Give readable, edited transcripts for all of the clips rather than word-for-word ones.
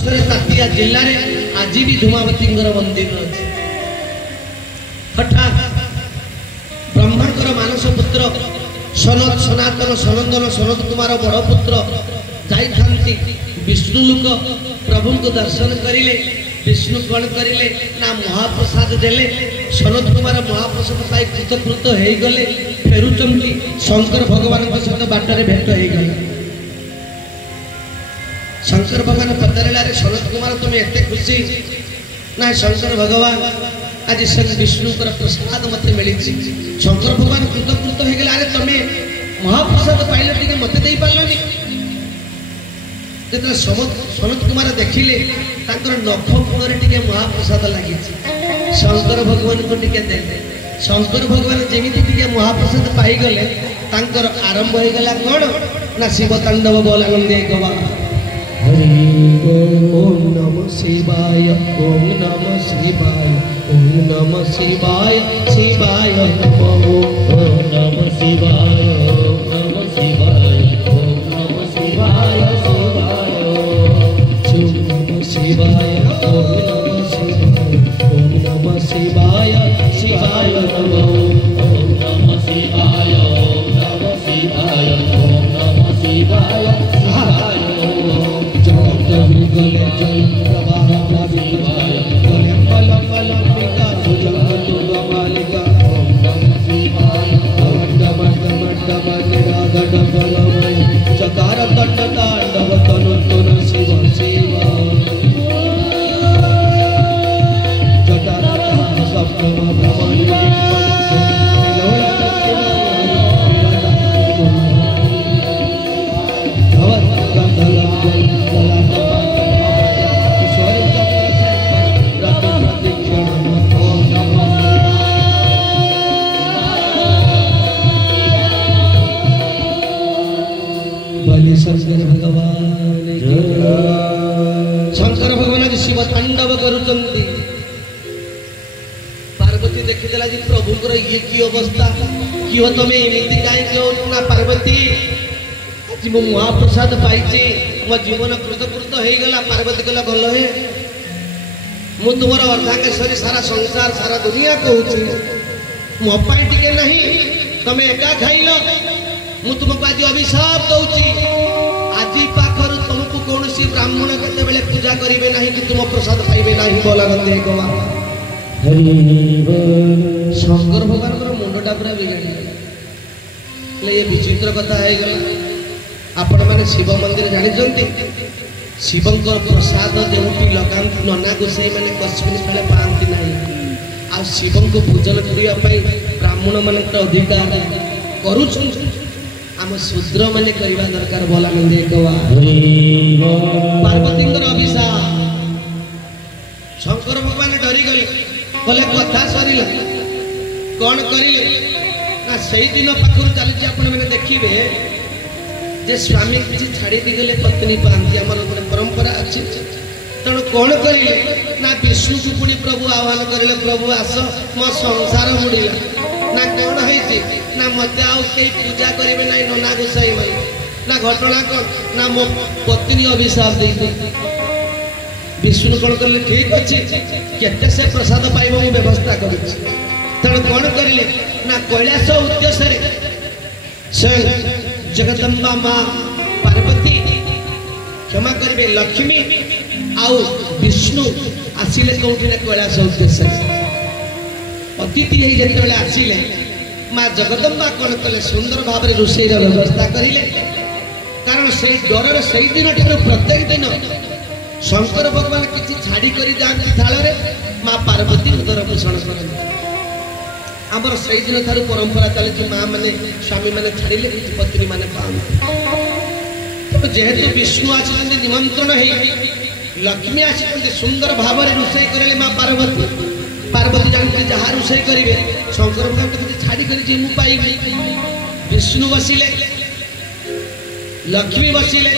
तातिया जिले में आज भी धूमावती मंदिर अच्छे। हठात ब्रह्मांडर मानस पुत्र सनत सनातन सनंदन सनत कुमार बड़ पुत्र जाई विष्णु लोक प्रभु को दर्शन करें। विष्णु कौन करें ना महाप्रसाद देले। सनत कुमार महाप्रसाद पाई कृतकृत हो गले। फेरुचंती शंकर भगवान सहित बाटर भेट हो गला। शंकर भगवान पचारे सनत कुमार तुम एत खुशी ना। शंकर भगवान आज विष्णु प्रसाद मत मिली। शंकर भगवान कृतकृत हो गले। अरे तुम्हें महाप्रसाद पाइल टे मत दे पार्लनि। जो सनत कुमार देखिले नख गुण टे महाप्रसाद लगी। शंकर भगवान को टे दे। शंकर भगवान जमी महाप्रसाद पाईगले आरंभ हो गला कौन ना शिव तांडव बोलानंदे गवा। ओम नमः शिवाय ओम नमः शिवाय ओम नमः शिवाय शिवाय नमः ओम नमः शिवाय ओम नमः शिवाय ओम नमः शिवाय शिवाय ओम शिवाय ओम नमः शिवाय शिवाय नमः ओम नमः शिवाय ओम नमः शिवाय ओम नमः शिवाय शिवाय गले जल प्रवाह शिवाय गले पल पल मालिका ओम नमः शिवाय डम डम डम निराधन बलमय चकार दंड तांडव तनु तुन शिव शिव जटार सप्तम भ्रमण शंकर भगवान शंकर भगवान आज शिव तांडव करुचंती। पार्वती देखीदेला जी प्रभुंकर ये की अवस्था कियो तमे एमिति काई क्यों ना। पार्वती आज मो महाप्रसाद पाइछि मो जीवन कृतकृत हो गला। पार्वती कहला भल हे मु तुमर अर्धांगेश्वरी सारा संसार सारा दुनिया कहूछि मो पाई टिके नहीं तमे एका खाइलो। मु तुमको आज अभिशाप दउछि आज पाखर तुमको कौन सी ब्राह्मण केते बेले पूजा करिवे नहीं कि तुम प्रसाद पाइबे नहीं बोलानंदे गवा। शंकर भगवान को मुंडटा पूरा बिगाड़ी ये विचित्र कथा है गला। आपण माने शिव मंदिर जानि जंती शिवंकर प्रसाद जेउटी लगांती नना गोसाई माने कस्मिन स्थले पांती नहीं। आ शिवं को पूजन करिया पई ब्राह्मण मानकर अधिकार करूछन। आम शूद्र माने करवा दरकार बोलानंदे गवा। पार्वती अभिशाप शंकर भगवान डरी गले बोले कथा सरिला कौन करिले ना। सही दिन पाखर चली आपण मैंने देखिए जे स्वामी किसी छाड़ी दी गले पत्नी पांती आमर गोटे परंपरा अच्छी। तेणु कौन करिले ना विष्णु को पुणी प्रभु आह्वान करिले प्रभु आस मो संसार मुड़िला ना। कौन है ना मत आउ कई पूजा करेंगे ना नना गोसाई माई ना। घटना कौन ना मो पत्नी अभिशाप दे। विष्णु कौन करें ठीक अच्छे केते से प्रसाद पाइब मु व्यवस्था कर। तेणु कौन करें ना कैलाश उद्देश्य जगदम्बा माँ पार्वती क्षमा करेंगे लक्ष्मी आउ विष्णु आसिले कौटी कैलाश उद्देश्य अतिथि जिते आसिले माँ जगदम्बा कौन कले सुंदर भाव में रोषेर व्यवस्था करें। कारण से डर से दिन ठार प्रत्येक दिन शंकर भगवान किसी छाड़ी कर जाती थाल माँ पार्वती उदर पोषण करते। आमर से दिन ठार परंपरा चली माँ मैंने स्वामी मैंने छाड़िले किसी पत्नी मैंने पाते। जेहेतु विष्णु आसी निमंत्रण है लक्ष्मी आसी सुंदर भाव में रोषे करें माँ पार्वती। पार्वती जानते जहाँ रोषे करेंगे शंकर भगवान तो किसी छाड़ी कर पाइबी। विष्णु बसिले लक्ष्मी बसिले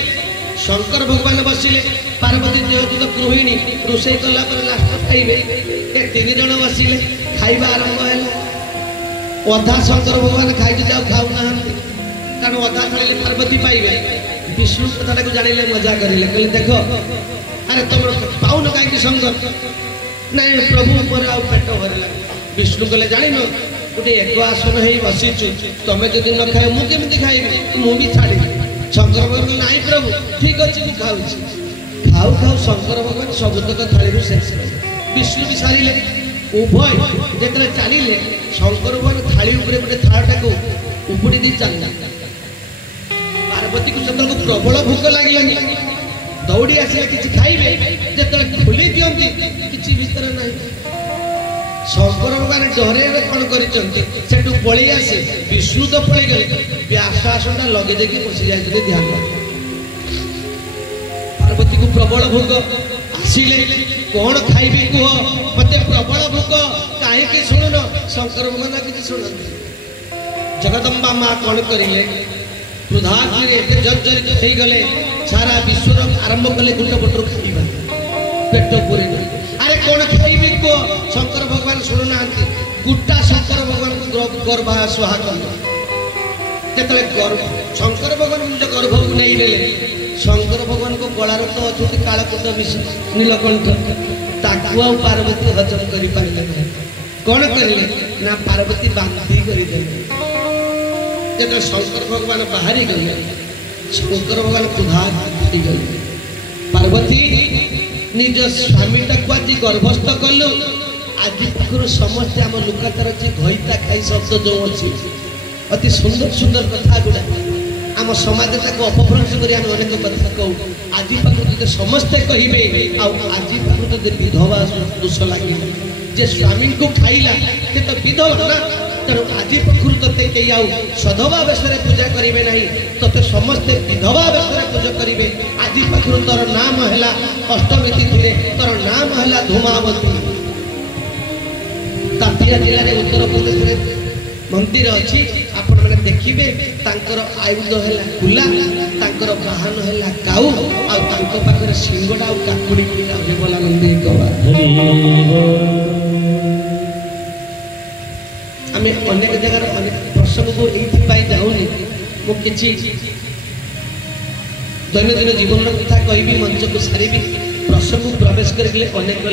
शंकर भगवान बसिले पार्वती जेहेतु तो गृहिणी रोषे कला लास्ट खाइबे ए तीन जन बसिले खाइबा आरंभ है। अधा शंकर भगवान खाई जाओ खाऊ ना कारण अधा खाइले पार्वती पाइबे। विष्णु कथा को जानिले मजा करेंगे कहले देख अरे तुम पाऊन कहीं संग नहीं प्रभु पर आ पेट भरला विष्णु कहले जान गोटे एक आसन हो बसीचु तुम जब न खाए मुझे खाइबी मुझे छाड़ी शंकर भगवान नाई प्रभु ठीक अच्छे मुझे खाऊ खाऊ खाऊ शंकर भगवान सबुतक थाली शेष विष्णु भी सारे उभय जो चलिए शंकर भगवान थाली गोटे थाड़ा को उपड़ी दी चलना पार्वती को से प्रबल भोक लगे दौड़ी आसिले किसी खाइबे जो खोली दिखती किसी भितर ना शंकर भगवान डरे कौन कर पलि आसे विष्णु तो पलि गले व्यास आसनटा लगे देकी बसी जाए ध्यान पार्वती को प्रबल भोक आसिले कौन खाइबे कह मत प्रबल भोक कहीं शुणुन शंकर भगवान किसी शुणु जगदम्बा माँ कौन करें जर्जरित हो गले सारा विश्व आरंभ कले गुट पटर खाइबा पेट पूरे अरे कौन खाइबे को शंकर भगवान शुणुना गुटा शंकर भगवान को गर्भा सुहा कले शंकर भगवान निज गर्भ को नहीं गले शंकर भगवान को गलार तो अच्छे कालकूट विष नीलकंठ ताकू पार्वती हजम कर पारे कौन करें ना पार्वती बांधी करदे जब शंकर भगवान बाहरी गले शंकर भगवान क्रोधात गले पार्वती निज स्वामीटा को आज गर्भस्थ कलु आज पाखर समस्ते आम लुकातार घईता खाई शब्द जो अच्छी अति सुंदर सुंदर कथा गुड़ा आम समाज अपभ्रंश कर अनेक कथा कहू आज पाखर समस्ते कहे आज पाखर विधवा दोष लगे जे स्वामी को खाइला से तो विधवा ना तेणु आज पाखर ते कई आउ सधवा बेश पूजा करेंगे ना ते समस्ते विधवा बेश पूजा करेंगे आज पाखर तोर नाम है अष्टमी तिथि तोर नाम है धूमावती तापिया जिले में उत्तर प्रदेश में मंदिर अच्छी आपण मैंने देखिए आयुध है कुला बाहन है काऊ आखिर सिंगड़ा और काकुड़ी बोला मंदिर आम अनेक जगार अनेक प्रसंग को ये जाऊनी मुझे दैनंदिन जीवन कथा कहि मंच को सारी प्रसंग प्रवेश कर अनेक